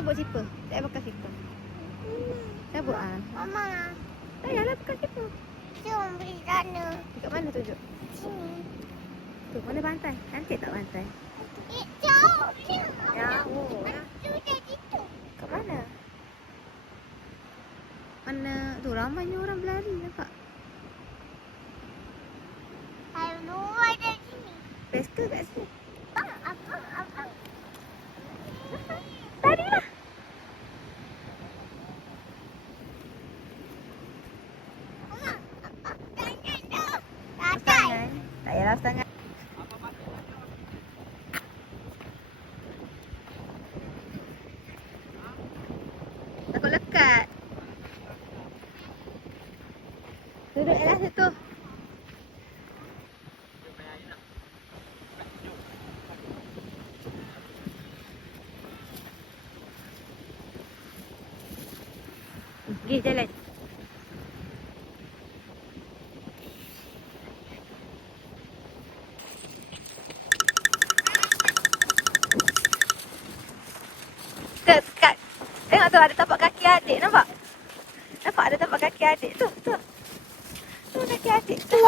Cabut sipar. Tak payah pakai sipar. Cabut ah. Mama, Tak payahlah pakai sipar. jom pergi sana. Dekat mana tunjuk? Sini. Tu mana pantai? Cantik tak pantai? Jauh. Jauh. Tu dari tu. Kat mana? Mana tu ramainya orang berlari nampak. Saya luar dari sini. Best ke kat sini? Abang. Larilah. Mama, tangan tu. Lepas Tatai. tangan. Tak payahlah lepas tangan. Takut lekat. Duduk je lah situ. Pergi jalan. Dekat. Tengok tu ada tapak kaki adik, nampak? Nampak ada tapak kaki adik tu. Tu kaki adik. Apa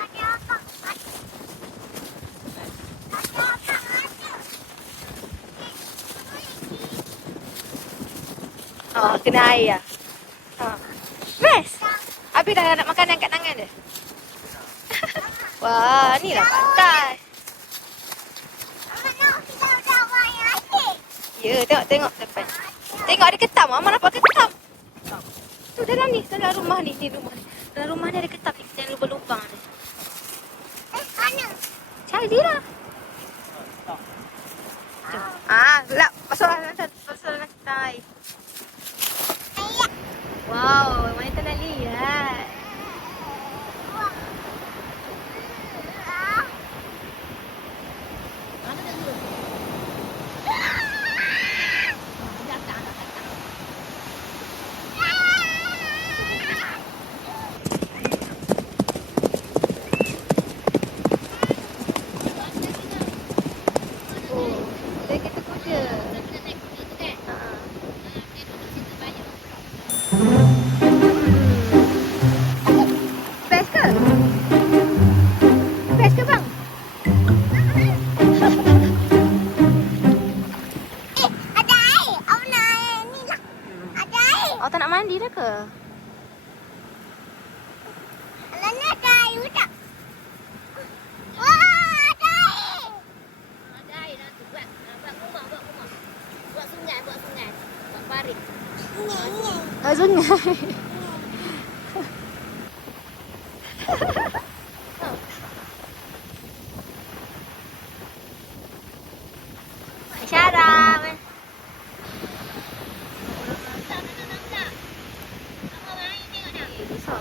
ada abang? Ada abang ada. Oh, kena air lah. Best. Habis dah nak makanan kat tangan dia. Wah, ni lah pantai. Mama nak kita dah main asyik. Ya, tengok depan. Tengok ada ketam. Mama nampak ketam. Tu dalam ni, dalam rumah ni. Ni rumah ni. Dalam rumah ni ada ketam ni. Jangan lubang-lubang ni. Mana? Carilah. Jom. Gelap. Pasal lantai. Ayah. Wow, wanita nak lihat. Oh, dia kereta kuda. Best ke? Best ke bang? Ada air. Awak nak air ni lah. Ada air. Awak tak nak mandi dah ke? Kalau ni ada air tak? Wah, ada air. Ada air dah tu buat rumah. Buat sungai. Buat parit. Ni. Oh, sungai. Syarah. Besar.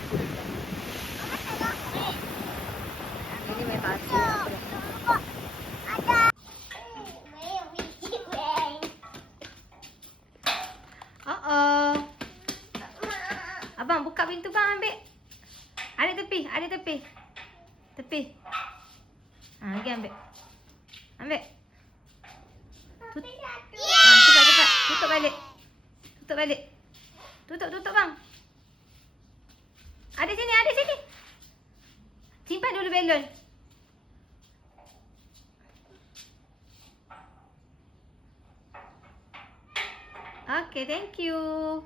Ini main pasir. Ada. Abang buka pintu bang, ambil. Ada tepi. Tepi. Lagi ambil. Ambil. Cepat. Tutup balik. Tutup bang. Ada sini. Simpan dulu belon. Okay, thank you.